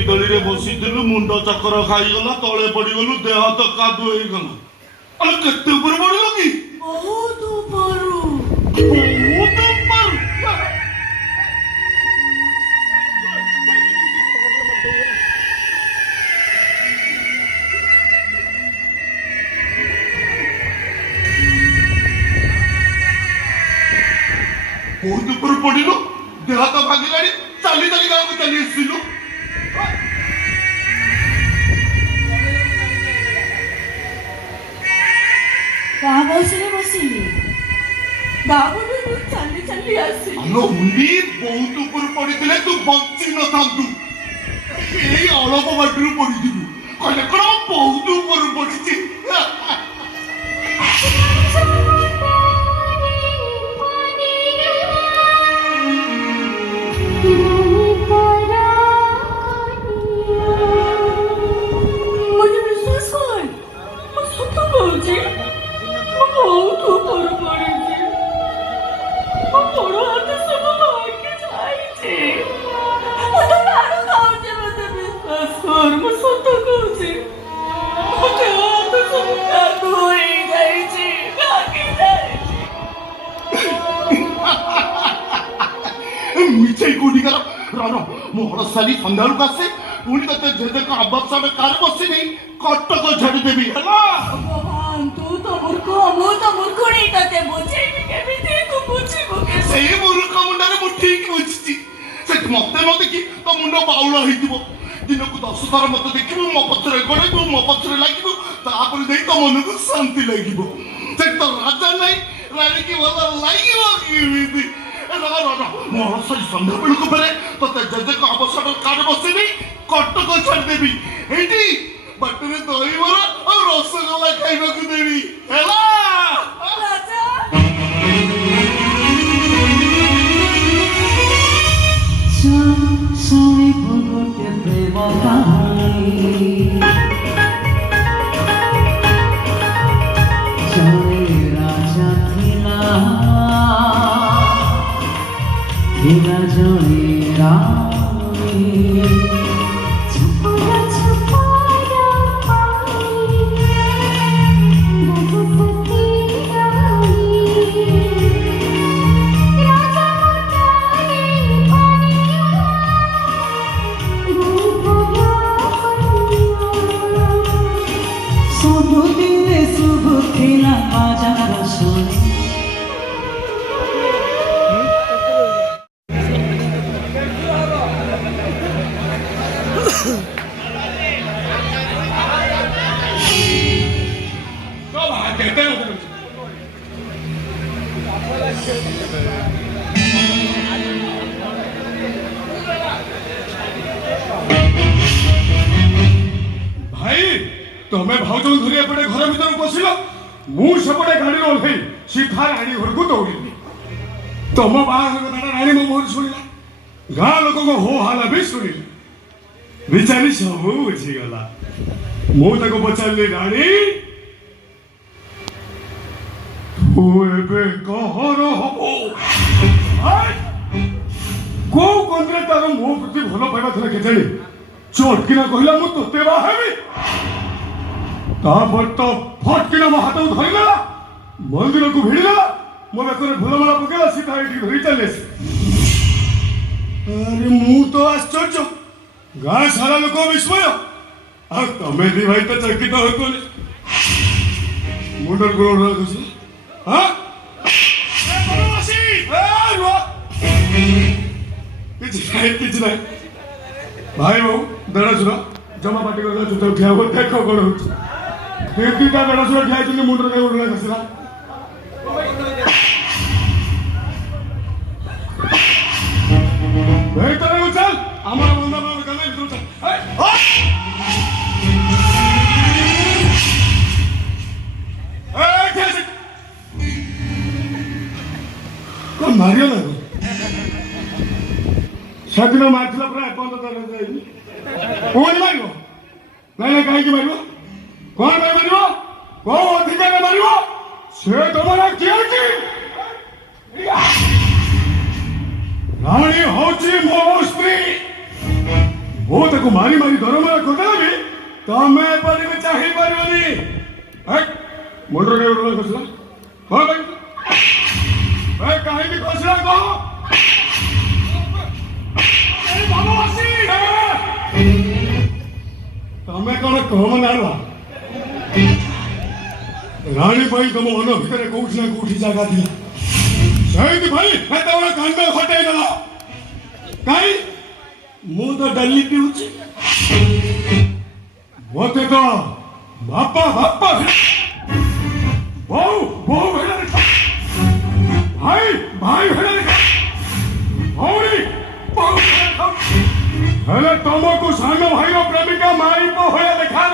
चकी दली रे बसी मुंड चक्कर खाईगला तले पड़गलु देह हाथ कादु होगला अरे केते ऊपर पड़ल कि बहुत ऊपर बहुत ऊपर पड़िलो देह हाथ भागिलानी चाली चाली गाँव को चली आसिलु कहाँ बसले बसिली गाबुडु चली चली आसी अनो हुंडी बहुत ऊपर पड़िथिले तू बंची न थांतु एई अलप बाटरू पड़िथिलु कहले कोन बहुत ऊपर पड़िछि मुझे विश्वास कर मैं सत कहूची बहुत ऊपर पड़े बड़ हाथ सब भाग्य जाइए मत मारो खाऊचे मत विश्वास कर मैं सत कहूची मत हाथ सब कादू होई जाइए भाग्य जाइए मिठे कोडी कर रानो मोहर साली संधालु कासे पुणी तते जेजे का अब्बास साहब कार बसी नहीं कटक झड़ी देबी हला भगवान तू तो मूर्ख मु तो मूर्खणी तते बुझे केमिति तू बुझिबो के सेई मूर्ख मुंडारे मु ठीक बुझिछि से मते न देखि तो मुंड बाउला होइतिबो दिनको 10 थर मते देखिबो मो पछरे गडे तू मो पछरे लागिबो तापर देई तो मन को शांति लागिबो से तो राजा नहीं रानी की वाला लागिबो केमिति मोहर साली संध्या बेलू फेरे तो जेजे को अवसर कार बसी नहीं कटक छाड़ देवी एटी बाटर दही बरा और रसगोला खाइबा को देवी हैला राजा सुनी बोलो के प्रेम कहानी जड़े राजा थिला जड़े रानी तमें भाज धरी एपटे घर भर पशिल मुझे गाड़ी ओह्ल सीधा राणी घर को दौड़ी तुम बाहर कथा राणी मो मुहर शुणिला गाँ लोक हो हाला भी शुणिले बिचारी सब बुझीगला मुझे पचारि राणी तू एबे कहर हबो को कंद्रे तार मो प्रति भल पाइबा थिला केजाणी चटकिना कहला मु तोते बाहेबी तापर तो फटकिना मो हाथ धरला मंदिर को भिड़ला मो बेकर फूलमाला पकेला सीधा एठी धरी चले अरे मु तो आश्चर्य गाँ सारा लोक विस्मय आ तमे दी भाई तो चकित होतो मुंडर को रखछ हां किछ नहीं भाई बहु दड़ा सुना जमा पाटी कर तो क्या हो देखो कोन होछ तीनटा दड़ा सुना ठिया छी मुंडर के उड़ला खसला भाई तने चल हमारा बंदा में गले भीतर चल ए कैसे कौन मारियो ना शादी मारला पूरा एपंत कौन मार ना कहीं मार कौन मार कौ अधिकार मार से तुम किए राणी हूँ मो स्त्री वो ताको मारी मारी दरमारा करदेबी तमे पर भी चाहि परिबनी हट मुंडर के उड़ला खसला हां भाई काहे भी खसला को ए भगवासी तमे कोन कम नाला रानी भाई तुम मन भितर कौटी ना कौटी जगह दिला शायद भाई मैं तोरा कान में हटाई देला काई मु तो डली पिउची मते तो बापा बापा बहु बहु भाई भाई भौरी बहु हेले तुमको सानो भाई रो प्रेमिका माई को होया देखा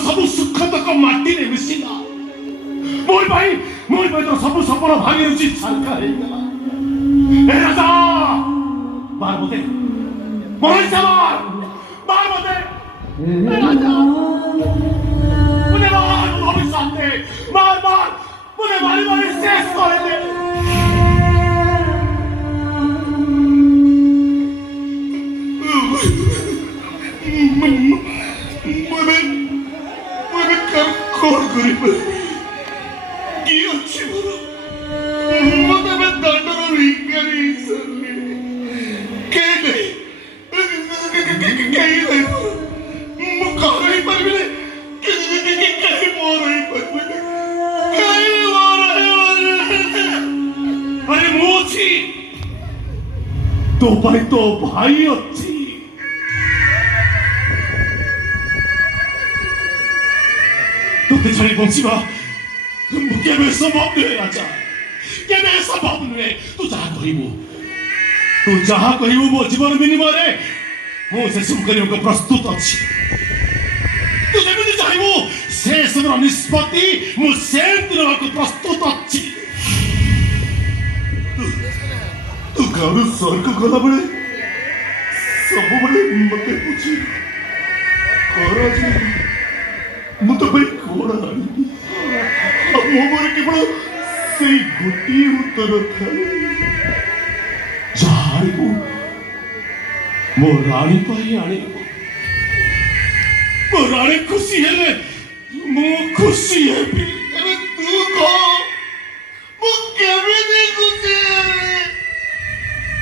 सब सुख तक माटी रे मिसिला मोर भाई तो सब सपन भागी रुचि छालका हे गला ए राजा बारबते मोर सवार बारबते ए राजा मुझे मार भविष्य दे मार मुझे मारी शेष कर दे कौन गरीब की अच्छी बोलो मुझे मैं दंडों रिंगरी सरले के नहीं मुकाबले पर भी के मोर ही पर भी कहीं मोर अरे मोची तो भाई अच्छी तोते छाड़ी बंसीबा केबे संभव नुहे राजा केबे संभव नुहे तू जहा कहबू मो जीवन विनिमय रे मो से सब करियो प्रस्तुत अछि तू जेमिति चाहबू से सब निष्पत्ति मो सेंत रहको प्रस्तुत अछि तू गारू स्वर्ग गला बळे सब बळे मते पूछी कराजी मु तो भाई कोड़ा अब मोबाइल केवल सही गोटी उत्तर था जारी को मो रानी पाई आने मो रानी खुशी है मो खुशी है भी अरे तू को मो केवे दे खुशी है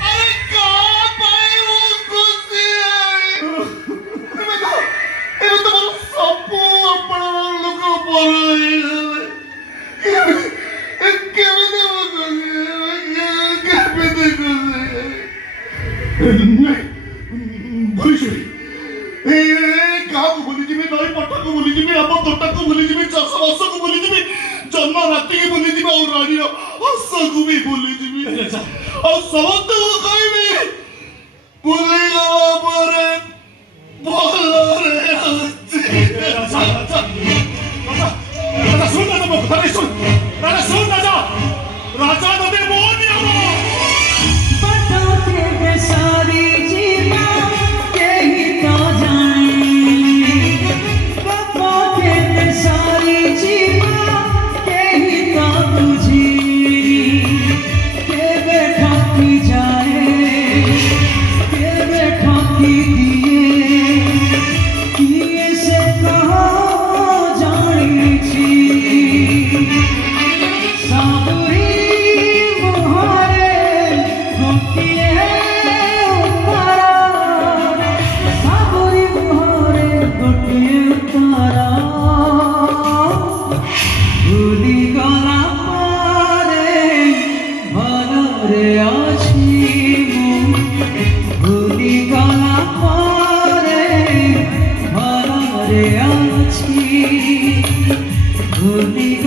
अरे कहाँ पाए वो खुशी है ये तो बड़ा सपो अपना लोग बोल केवे दे वो केवे दे खुशी गाँव को बोली जिमी नई पट्टा को बोली जिमी आप तोटा को बोली जिमी चाषबास को बोली जिमी जन्म राति की बोली जिमी और रानी हस को भी बोली जिमी और समस्त को कहबी बोली गवा परे बोला रे राजा सुन ना मो कथा सुन राजा राजा नदे मोन यारो भूली